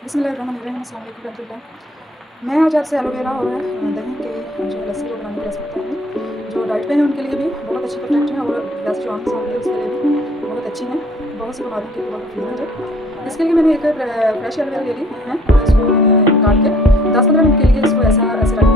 बिस्मिल्लाहिर्रहमानिर्रहीम, अस्सलाम वालेकुम रहमतुल्लाह। मैं आज आपसे एलोवेरा और दही की जो लस्सी को बनाने की रेसिपी बताऊँगी। जो डाइट पे है उनके लिए भी बहुत अच्छी परफेक्ट है, और वैसे जो आम इंसान है उसके लिए भी बहुत अच्छी है, बहुत सी बीमारियों के लिए बहुत मुफीद है। इसके लिए मैंने एक फ्रेश एलोवेरा ले ली है, और इसको मैंने काट के 10-15 मिनट के लिए इसको ऐसे रख